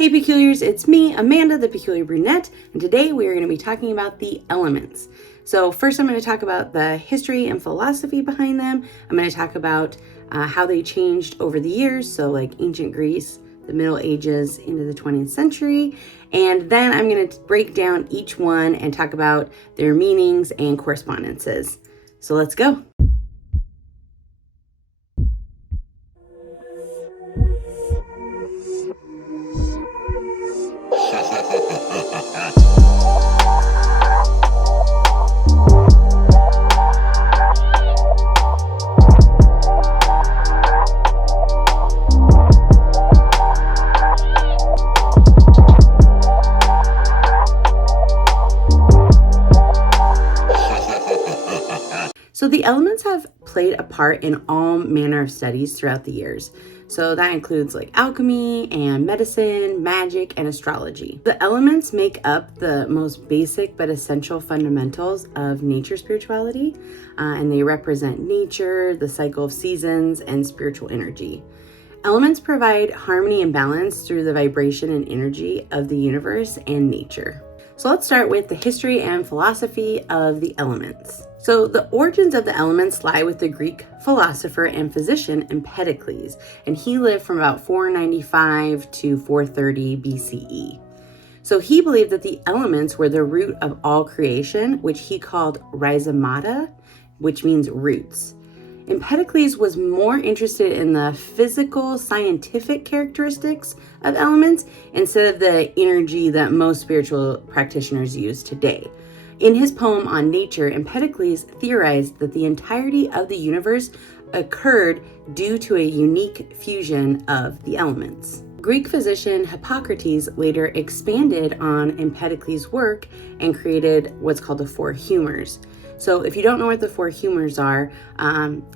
Hey Peculiars, it's me, Amanda, the Peculiar Brunette, and today we are going to be talking about the elements. So first I'm going to talk about the history and philosophy behind them. I'm going to talk about how they changed over the years, so like ancient Greece, the Middle Ages into the 20th century, and then I'm going to break down each one and talk about their meanings and correspondences. So let's go. So the elements have played a part in all manner of studies throughout the years. So that includes like alchemy and medicine, magic, and astrology. The elements make up the most basic but essential fundamentals of nature spirituality, and they represent nature, the cycle of seasons, and spiritual energy. Elements provide harmony and balance through the vibration and energy of the universe and nature. So let's start with the history and philosophy of the elements. So the origins of the elements lie with the Greek philosopher and physician Empedocles, and he lived from about 495 to 430 BCE. So he believed that the elements were the root of all creation, which he called rhizomata, which means roots. Empedocles was more interested in the physical, scientific characteristics of elements instead of the energy that most spiritual practitioners use today. In his poem on nature, Empedocles theorized that the entirety of the universe occurred due to a unique fusion of the elements. Greek physician Hippocrates later expanded on Empedocles' work and created what's called the four humors. So if you don't know what the four humors are,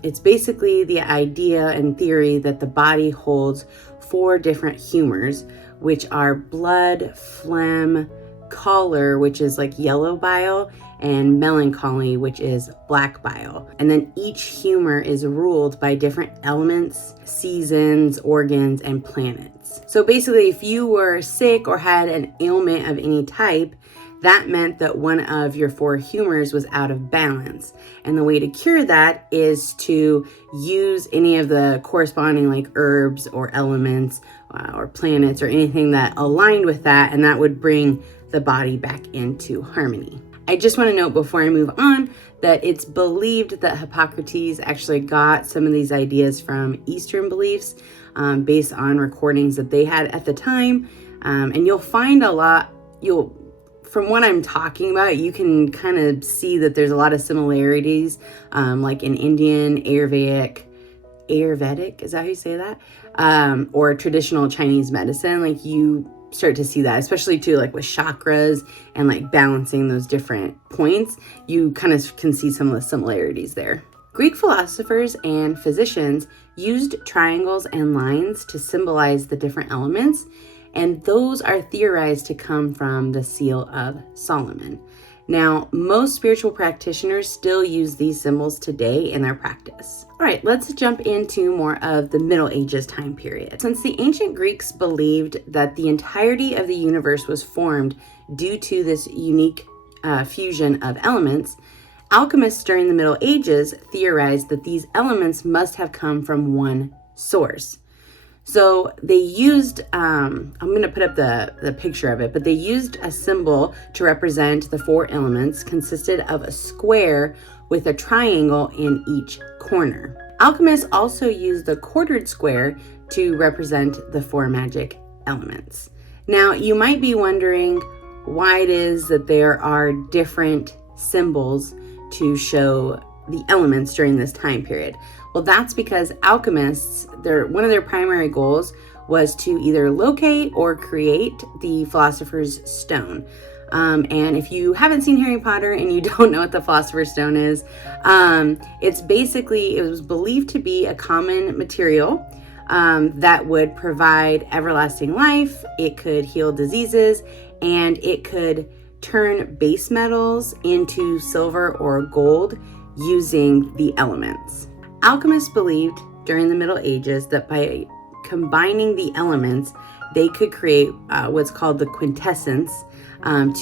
it's basically the idea and theory that the body holds four different humors, which are blood, phlegm, choler, which is like yellow bile, and melancholy, which is black bile. And then each humor is ruled by different elements, seasons, organs, and planets. So basically, if you were sick or had an ailment of any type, that meant that one of your four humors was out of balance. And the way to cure that is to use any of the corresponding like herbs or elements or planets or anything that aligned with that, and that would bring the body back into harmony. I just want to note before I move on that it's believed that Hippocrates actually got some of these ideas from Eastern beliefs based on recordings that they had at the time. And you'll find from what I'm talking about, you can kind of see that there's a lot of similarities, like in Indian, Ayurvedic, is that how you say that? Or traditional Chinese medicine, like you start to see that, especially too, like with chakras and like balancing those different points, you kind of can see some of the similarities there. Greek philosophers and physicians used triangles and lines to symbolize the different elements, and those are theorized to come from the Seal of Solomon. Now, most spiritual practitioners still use these symbols today in their practice. All right, let's jump into more of the Middle Ages time period. Since the ancient Greeks believed that the entirety of the universe was formed due to this unique fusion of elements, alchemists during the Middle Ages theorized that these elements must have come from one source. So they used, I'm going to put up the picture of it, but they used a symbol to represent the four elements, consisted of a square with a triangle in each corner. Alchemists also used the quartered square to represent the four magic elements. Now, you might be wondering why it is that there are different symbols to show the elements during this time period. Well, that's because alchemists, one of their primary goals was to either locate or create the Philosopher's Stone. And if you haven't seen Harry Potter and you don't know what the Philosopher's Stone is, it was believed to be a common material that would provide everlasting life. It could heal diseases, and it could turn base metals into silver or gold using the elements. Alchemists believed during the Middle Ages that by combining the elements, they could create what's called the quintessence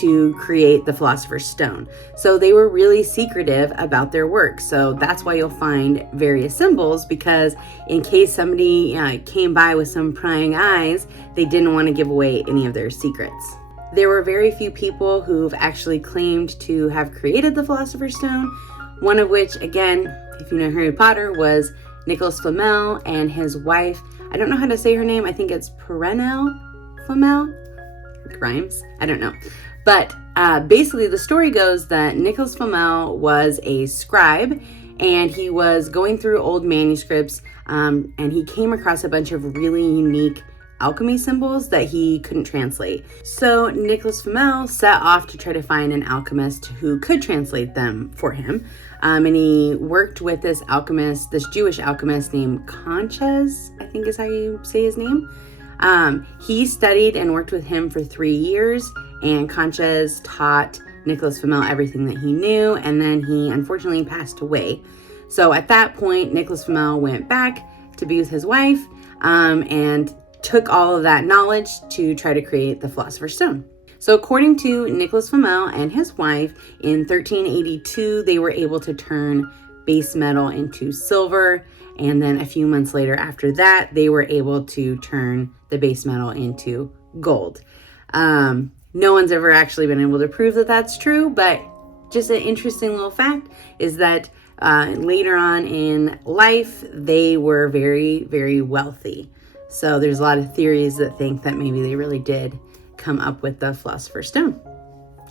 to create the Philosopher's Stone. So they were really secretive about their work. So that's why you'll find various symbols, because in case somebody came by with some prying eyes, they didn't want to give away any of their secrets. There were very few people who've actually claimed to have created the Philosopher's Stone, one of which, again, if you know Harry Potter, was Nicholas Flamel and his wife. I don't know how to say her name. I think it's Perenelle Flamel. Rhymes? I don't know. But basically the story goes that Nicholas Flamel was a scribe, and he was going through old manuscripts, and he came across a bunch of really unique alchemy symbols that he couldn't translate. So Nicholas Flamel set off to try to find an alchemist who could translate them for him. And he worked with this alchemist, this Jewish alchemist named Conches, I think is how you say his name. He studied and worked with him for 3 years, and Conches taught Nicholas Flamel everything that he knew, and then he unfortunately passed away. So at that point, Nicholas Flamel went back to be with his wife, and took all of that knowledge to try to create the Philosopher's Stone. So according to Nicholas Flamel and his wife, in 1382, they were able to turn base metal into silver. And then a few months later after that, they were able to turn the base metal into gold. No one's ever actually been able to prove that that's true, but just an interesting little fact is that later on in life, they were very, very wealthy. So there's a lot of theories that think that maybe they really did come up with the Philosopher's Stone.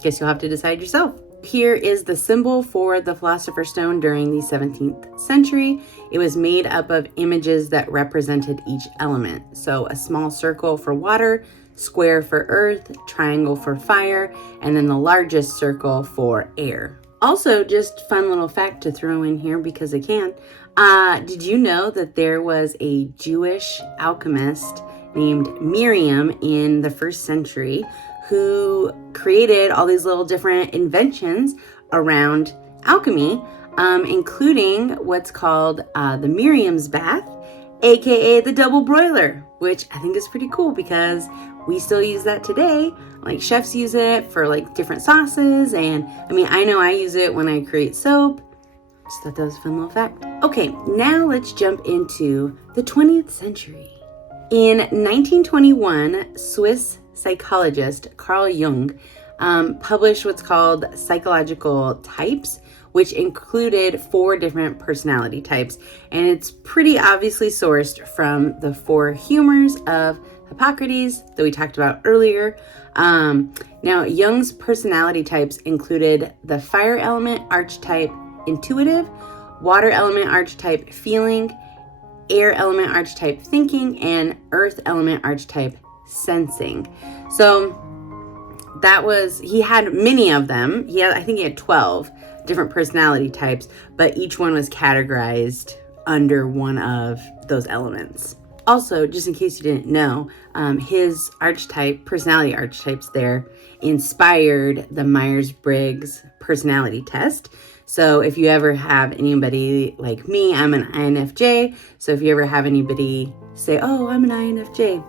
Guess you'll have to decide yourself. Here is the symbol for the Philosopher's Stone during the 17th century. It was made up of images that represented each element. So a small circle for water, square for earth, triangle for fire, and then the largest circle for air. Also, just fun little fact to throw in here because I can. Did you know that there was a Jewish alchemist named Miriam in the 1st century who created all these little different inventions around alchemy, including what's called the Miriam's bath, aka the double broiler, which I think is pretty cool because we still use that today. Like chefs use it for like different sauces, and I mean, I know I use it when I create soap. Just thought that was a fun little fact. Okay, now let's jump into the 20th century. In 1921, Swiss psychologist Carl Jung published what's called Psychological Types, which included 4 different personality types. And it's pretty obviously sourced from the 4 humors of Hippocrates that we talked about earlier. Now, Jung's personality types included the fire element archetype intuitive, water element archetype feeling, air element archetype thinking, and earth element archetype sensing. So he had many of them. I think he had 12 different personality types, but each one was categorized under one of those elements. Also, just in case you didn't know, his personality archetypes there inspired the Myers-Briggs personality test. So if you ever have anybody like me, I'm an INFJ. So if you ever have anybody say, oh, I'm an INFJ,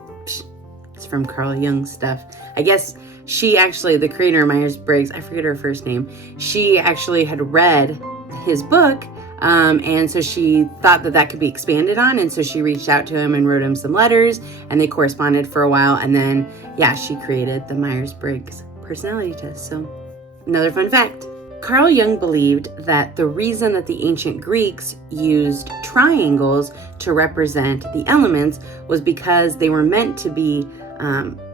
it's from Carl Jung's stuff. I guess she actually, the creator of Myers-Briggs, I forget her first name, she actually had read his book. And so she thought that could be expanded on. And so she reached out to him and wrote him some letters, and they corresponded for a while. And then, she created the Myers-Briggs personality test. So another fun fact. Carl Jung believed that the reason that the ancient Greeks used triangles to represent the elements was because they were meant to be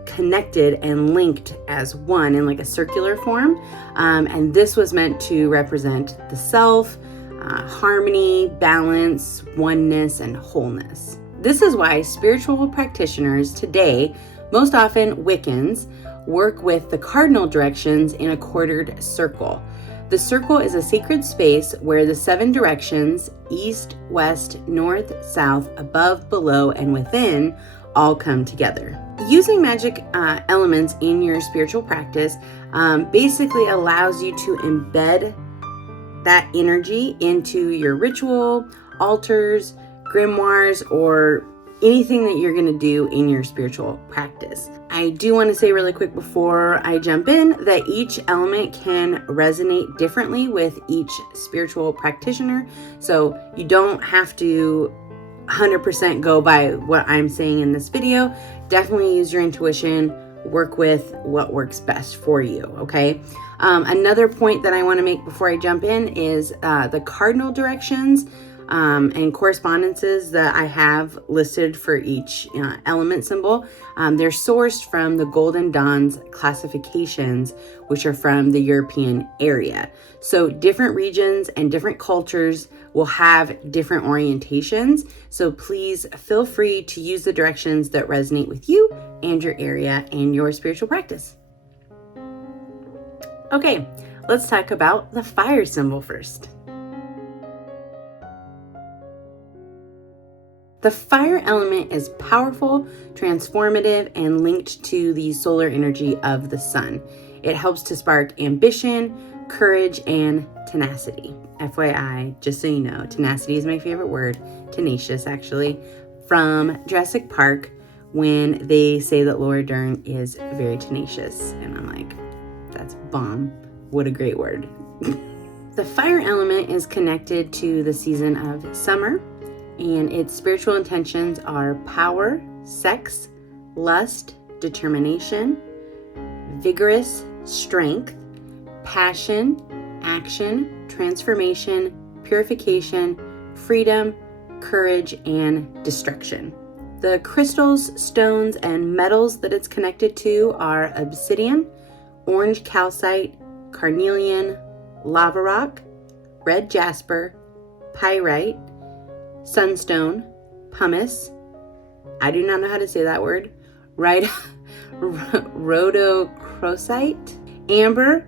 connected and linked as one in like a circular form. And this was meant to represent the self, harmony, balance, oneness, and wholeness. This is why spiritual practitioners today, most often Wiccans, work with the cardinal directions in a quartered circle. The circle is a sacred space where the 7 directions, east, west, north, south, above, below, and within, all come together. Using magic elements in your spiritual practice basically allows you to embed that energy into your ritual, altars, grimoires, or anything that you're going to do in your spiritual practice. I do want to say really quick before I jump in that each element can resonate differently with each spiritual practitioner. So you don't have to 100% go by what I'm saying in this video. Definitely use your intuition, work with what works best for you, okay? Another point that I want to make before I jump in is the cardinal directions and correspondences that I have listed for each element symbol. They're sourced from the Golden Dawn's classifications, which are from the European area. So different regions and different cultures will have different orientations. So please feel free to use the directions that resonate with you and your area and your spiritual practice. Okay, let's talk about the fire symbol first. The fire element is powerful, transformative, and linked to the solar energy of the sun. It helps to spark ambition, courage, and tenacity. FYI, just so you know, tenacity is my favorite word. Tenacious, actually, from Jurassic Park when they say that Laura Dern is very tenacious. And I'm like, that's bomb. What a great word. The fire element is connected to the season of summer, and its spiritual intentions are power, sex, lust, determination, vigorous strength, passion, action, transformation, purification, freedom, courage, and destruction. The crystals, stones, and metals that it's connected to are obsidian, orange calcite, carnelian, lava rock, red jasper, pyrite, sunstone, pumice, I do not know how to say that word, rhodochrosite, amber,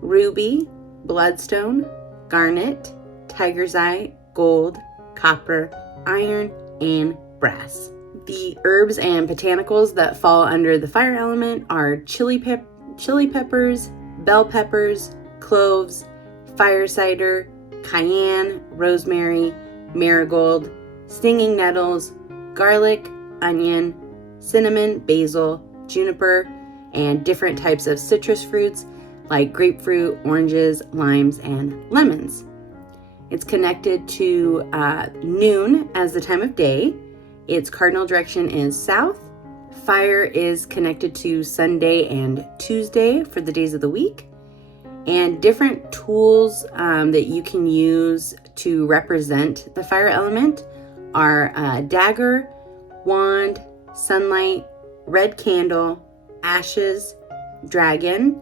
ruby, bloodstone, garnet, tiger's eye, gold, copper, iron, and brass. The herbs and botanicals that fall under the fire element are chili peppers, bell peppers, cloves, fire cider, cayenne, rosemary, marigold, stinging nettles, garlic, onion, cinnamon, basil, juniper, and different types of citrus fruits like grapefruit, oranges, limes, and lemons. It's connected to noon as the time of day. Its cardinal direction is south. Fire is connected to Sunday and Tuesday for the days of the week. And different tools that you can use to represent the fire element are dagger, wand, sunlight, red candle, ashes, dragon,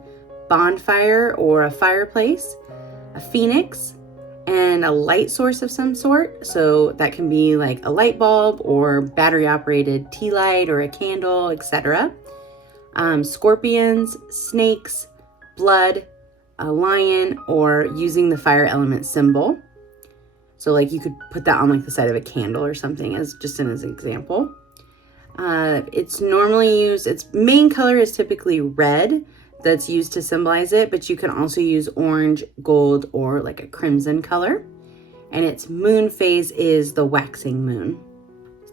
bonfire or a fireplace, a phoenix, and a light source of some sort. So that can be like a light bulb or battery operated tea light or a candle, etc. Scorpions, snakes, blood, a lion, or using the fire element symbol. So like you could put that on like the side of a candle or something as just as an example. It's normally used, its main color is typically red that's used to symbolize it, but you can also use orange, gold, or like a crimson color. And its moon phase is the waxing moon.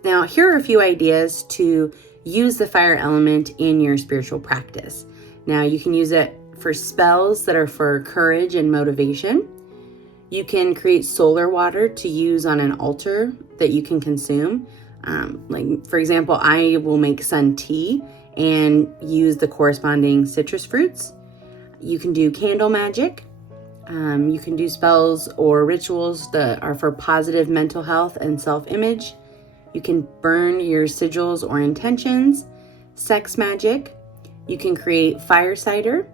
Now, here are a few ideas to use the fire element in your spiritual practice. Now, you can use it for spells that are for courage and motivation. You can create solar water to use on an altar that you can consume. Like, for example, I will make sun tea and use the corresponding citrus fruits. You can do candle magic. You can do spells or rituals that are for positive mental health and self-image. You can burn your sigils or intentions. Sex magic. You can create fire cider,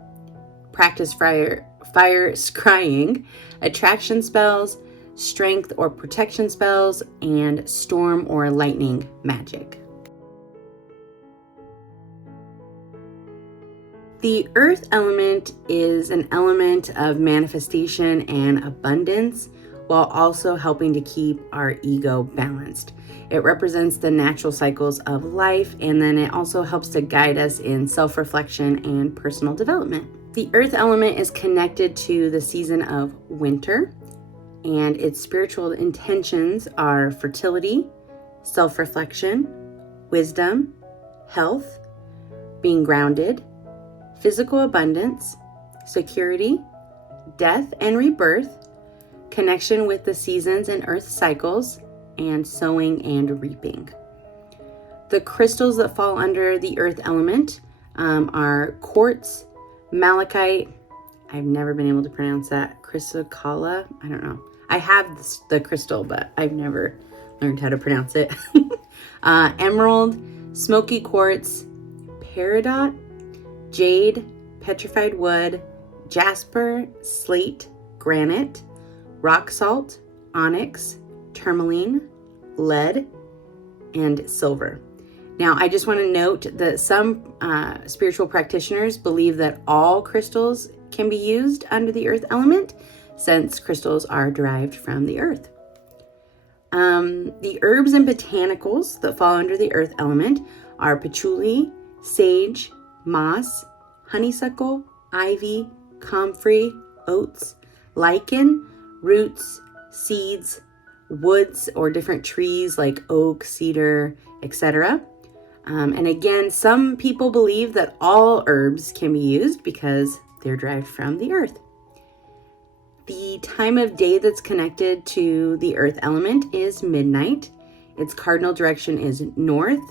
practice fire scrying, attraction spells, strength or protection spells, and storm or lightning magic. The earth element is an element of manifestation and abundance, while also helping to keep our ego balanced. It represents the natural cycles of life, and then it also helps to guide us in self-reflection and personal development. The earth element is connected to the season of winter, and its spiritual intentions are fertility, self-reflection, wisdom, health, being grounded, physical abundance, security, death and rebirth, connection with the seasons and earth cycles, and sowing and reaping. The crystals that fall under the earth element are quartz, malachite, I've never been able to pronounce that, chrysocolla, I don't know. I have the crystal, but I've never learned how to pronounce it. Emerald, smoky quartz, peridot, jade, petrified wood, jasper, slate, granite, rock salt, onyx, tourmaline, lead, and silver. Now, I just want to note that some spiritual practitioners believe that all crystals can be used under the earth element, since crystals are derived from the earth. The herbs and botanicals that fall under the earth element are patchouli, sage, moss, honeysuckle, ivy, comfrey, oats, lichen, roots, seeds, woods or different trees like oak, cedar, etc. And again, some people believe that all herbs can be used because they're derived from the earth. The time of day that's connected to the earth element is midnight. Its cardinal direction is north.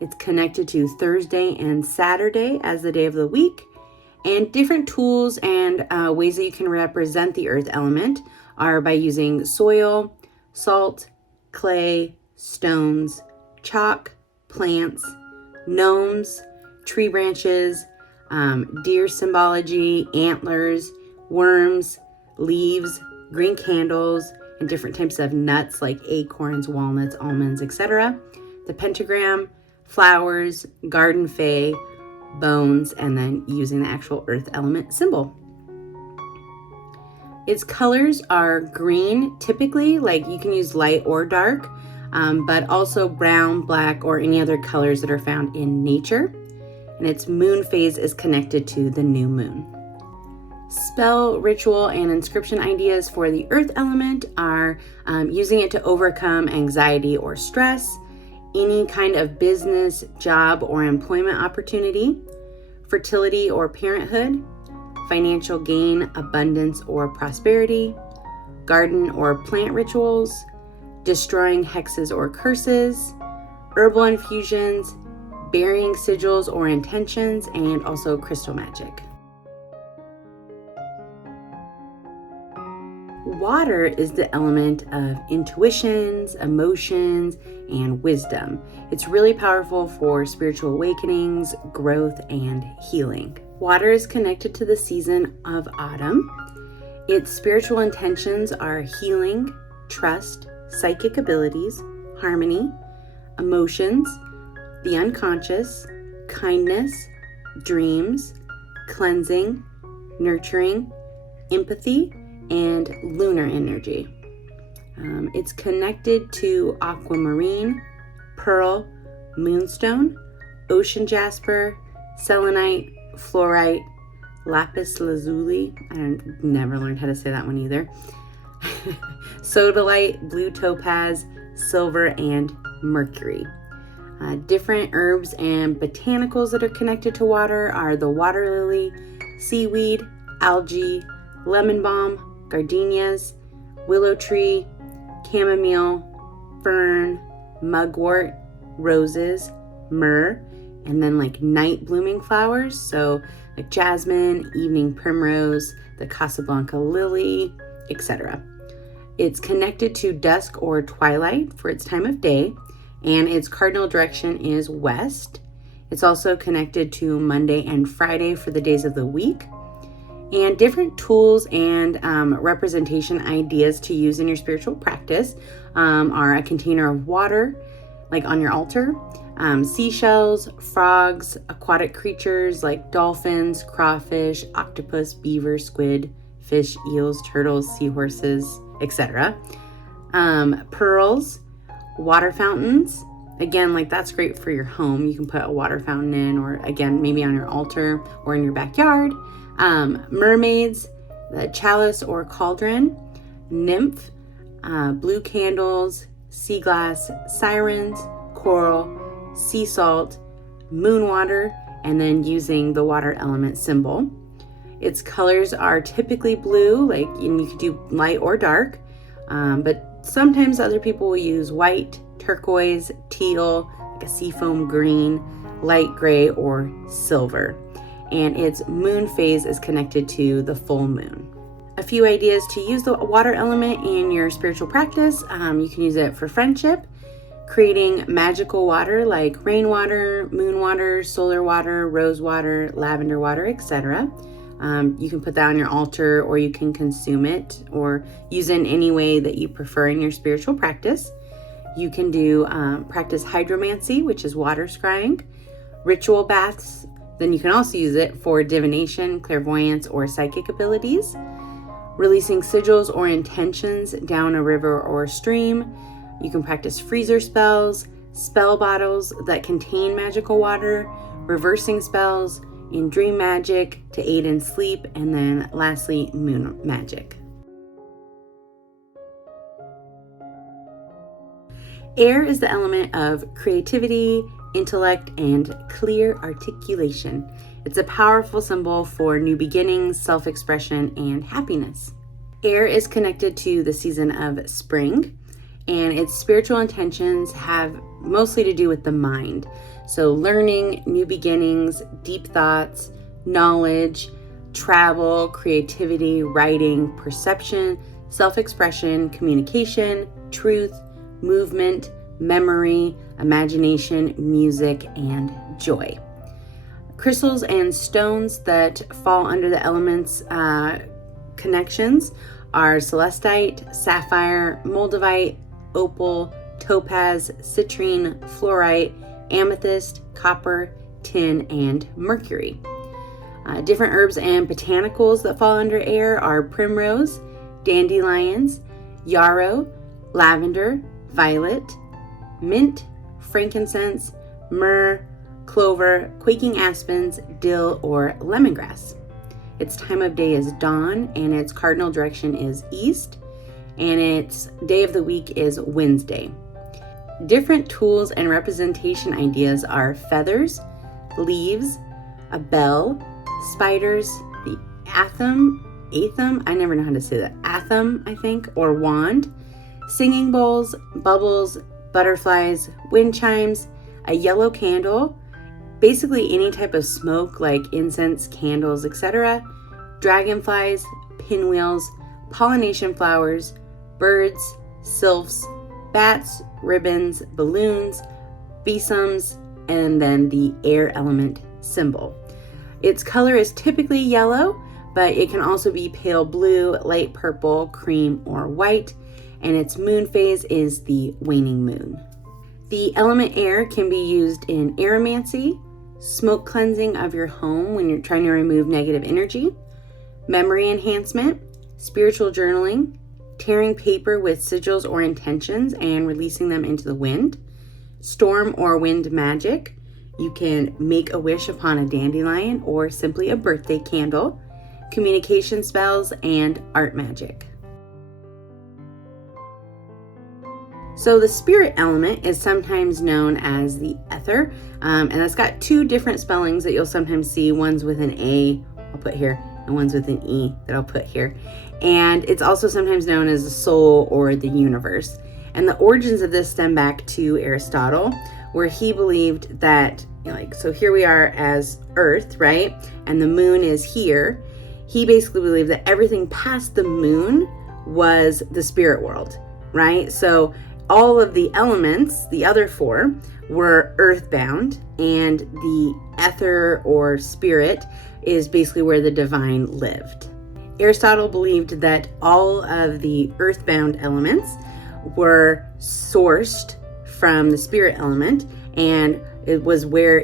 It's connected to Thursday and Saturday as the day of the week. And different tools and ways that you can represent the earth element are by using soil, salt, clay, stones, chalk, plants, gnomes, tree branches, deer symbology, antlers, worms, leaves, green candles, and different types of nuts like acorns, walnuts, almonds, etc. The pentagram, flowers, garden fay, bones, and then using the actual earth element symbol. Its colors are green, typically, like you can use light or dark, but also brown, black, or any other colors that are found in nature. And its moon phase is connected to the new moon. Spell, ritual, and inscription ideas for the earth element are using it to overcome anxiety or stress, any kind of business, job, or employment opportunity, fertility or parenthood, financial gain, abundance, or prosperity, garden or plant rituals, destroying hexes or curses, herbal infusions, burying sigils or intentions, and also crystal magic. Water is the element of intuitions, emotions, and wisdom. It's really powerful for spiritual awakenings, growth, and healing. Water is connected to the season of autumn. Its spiritual intentions are healing, trust, psychic abilities, harmony, emotions, the unconscious, kindness, dreams, cleansing, nurturing, empathy, and lunar energy. It's connected to aquamarine, pearl, moonstone, ocean jasper, selenite, fluorite, lapis lazuli. Never learned how to say that one either. Sodalite, blue topaz, silver, and mercury. Different herbs and botanicals that are connected to water are the water lily, seaweed, algae, lemon balm, gardenias, willow tree, chamomile, fern, mugwort, roses, myrrh, and then like night blooming flowers. So like jasmine, evening primrose, the Casablanca lily, etc. It's connected to dusk or twilight for its time of day, and its cardinal direction is west. It's also connected to Monday and Friday for the days of the week. And different tools and representation ideas to use in your spiritual practice are a container of water, like on your altar, seashells, frogs, aquatic creatures like dolphins, crawfish, octopus, beaver, squid, fish, eels, turtles, seahorses, etc. Pearls, water fountains. Again, like that's great for your home. You can put a water fountain in, or again, maybe on your altar or in your backyard. Mermaids, the chalice or cauldron, nymph, blue candles, sea glass, sirens, coral, sea salt, moon water, and then using the water element symbol. Its colors are typically blue, and you could do light or dark, but sometimes other people will use white, turquoise, teal, like a seafoam green, light gray, or silver. And its moon phase is connected to the full moon. A few ideas to use the water element in your spiritual practice. You can use it for friendship, creating magical water like rainwater, moon water, solar water, rose water, lavender water, etc. You can put that on your altar, or you can consume it or use it in any way that you prefer in your spiritual practice. You can do practice hydromancy, which is water scrying, ritual baths. Then you can also use it for divination, clairvoyance, or psychic abilities. Releasing sigils or intentions down a river or a stream. You can practice freezer spells, spell bottles that contain magical water, reversing spells, in dream magic to aid in sleep, and then lastly, moon magic. Air is the element of creativity, intellect, and clear articulation. It's a powerful symbol for new beginnings, self-expression, and happiness. Air is connected to the season of spring, and its spiritual intentions have mostly to do with the mind. So learning, new beginnings, deep thoughts, knowledge, travel, creativity, writing, perception, self-expression, communication, truth, movement, memory, imagination, music, and joy. Crystals and stones that fall under the elements connections are celestite, sapphire, moldavite, opal, topaz, citrine, fluorite, amethyst, copper, tin, and mercury. Different herbs and botanicals that fall under air are primrose, dandelions, yarrow, lavender, violet, mint, frankincense, myrrh, clover, quaking aspens, dill, or lemongrass. Its time of day is dawn, and its cardinal direction is east, and its day of the week is Wednesday. Different tools and representation ideas are feathers, leaves, a bell, spiders, the atham, I never know how to say that, atham, I think, or wand, singing bowls, bubbles, butterflies, wind chimes, a yellow candle, basically any type of smoke like incense, candles, etc., dragonflies, pinwheels, pollination flowers, birds, sylphs, bats, ribbons, balloons, besoms, and then the air element symbol. Its color is typically yellow, but it can also be pale blue, light purple, cream, or white, and its moon phase is the waning moon. The element air can be used in aromancy, smoke cleansing of your home when you're trying to remove negative energy, memory enhancement, spiritual journaling, tearing paper with sigils or intentions and releasing them into the wind, storm or wind magic. You can make a wish upon a dandelion or simply a birthday candle, communication spells, and art magic. So the spirit element is sometimes known as the ether, and that's got two different spellings that you'll sometimes see. One's with an A, I'll put here, and one's with an E that I'll put here. And it's also sometimes known as the soul or the universe. And the origins of this stem back to Aristotle, where he believed that, so here we are as Earth, right? And the moon is here. He basically believed that everything past the moon was the spirit world, right? So all of the elements, the other four, were earthbound, and the ether or spirit is basically where the divine lived. Aristotle believed that all of the earthbound elements were sourced from the spirit element, and it was where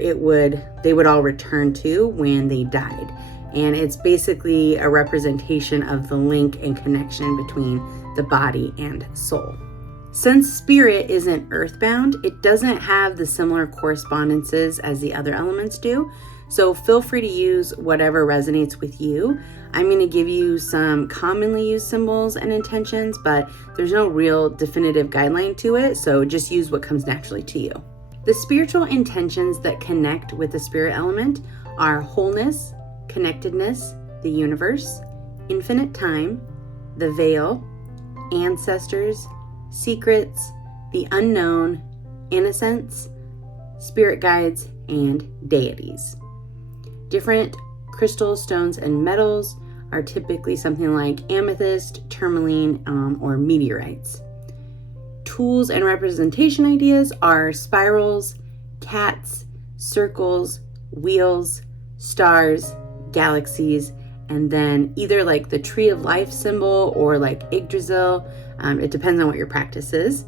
they would all return to when they died. And it's basically a representation of the link and connection between the body and soul. Since spirit isn't earthbound, it doesn't have the similar correspondences as the other elements do. So feel free to use whatever resonates with you. I'm going to give you some commonly used symbols and intentions, but there's no real definitive guideline to it, so just use what comes naturally to you. The spiritual intentions that connect with the spirit element are wholeness, connectedness, the universe, infinite time, the veil, ancestors, secrets, the unknown, innocence, spirit guides, and deities. Different crystals, stones, and metals are typically something like amethyst, tourmaline, or meteorites. Tools and representation ideas are spirals, cats, circles, wheels, stars, galaxies, and then either like the tree of life symbol or like Yggdrasil. It depends on what your practice is.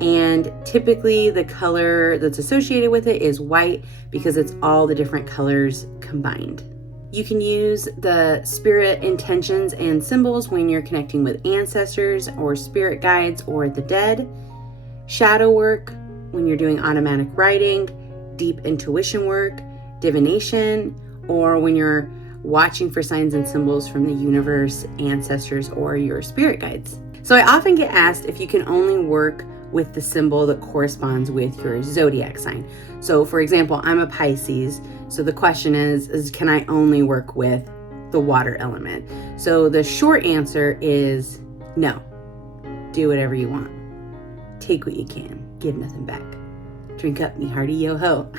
And typically the color that's associated with it is white because it's all the different colors combined. You can use the spirit intentions and symbols when you're connecting with ancestors or spirit guides or the dead. Shadow work when you're doing automatic writing, deep intuition work, divination, or when you're watching for signs and symbols from the universe, ancestors, or your spirit guides. So I often get asked if you can only work with the symbol that corresponds with your zodiac sign. So for example, I'm a Pisces. So the question is can I only work with the water element? So the short answer is no. Do whatever you want. Take what you can. Give nothing back. Drink up, me hearty yo-ho.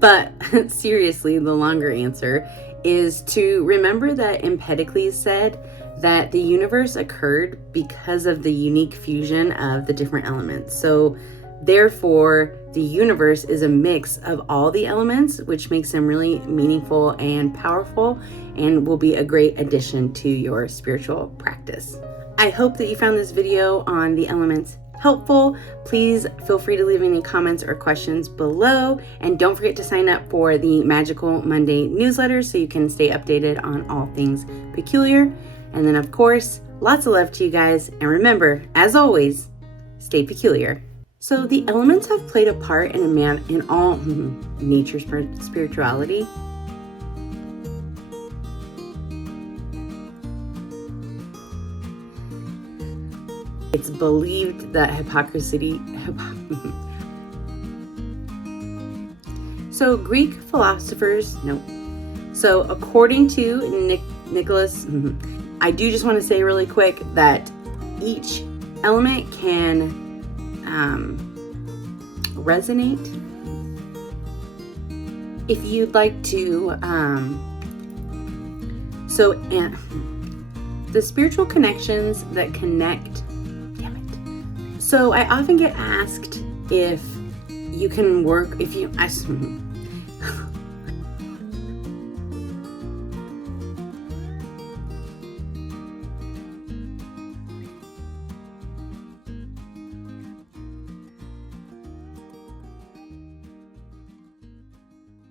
But seriously, the longer answer is to remember that Empedocles said that the universe occurred because of the unique fusion of the different elements. So therefore, the universe is a mix of all the elements, which makes them really meaningful and powerful and will be a great addition to your spiritual practice. I hope that you found this video on the elements helpful. Please feel free to leave any comments or questions below, and don't forget to sign up for the Magical Monday newsletter so you can stay updated on all things peculiar. And then of course, lots of love to you guys, and remember, as always, stay peculiar. So the elements have played a part in all nature's spirituality. It's believed that So Greek philosophers, So according to Nicholas, I do just want to say really quick that each element can resonate. If you'd like to, the spiritual connections that connect. So I often get asked if you can work,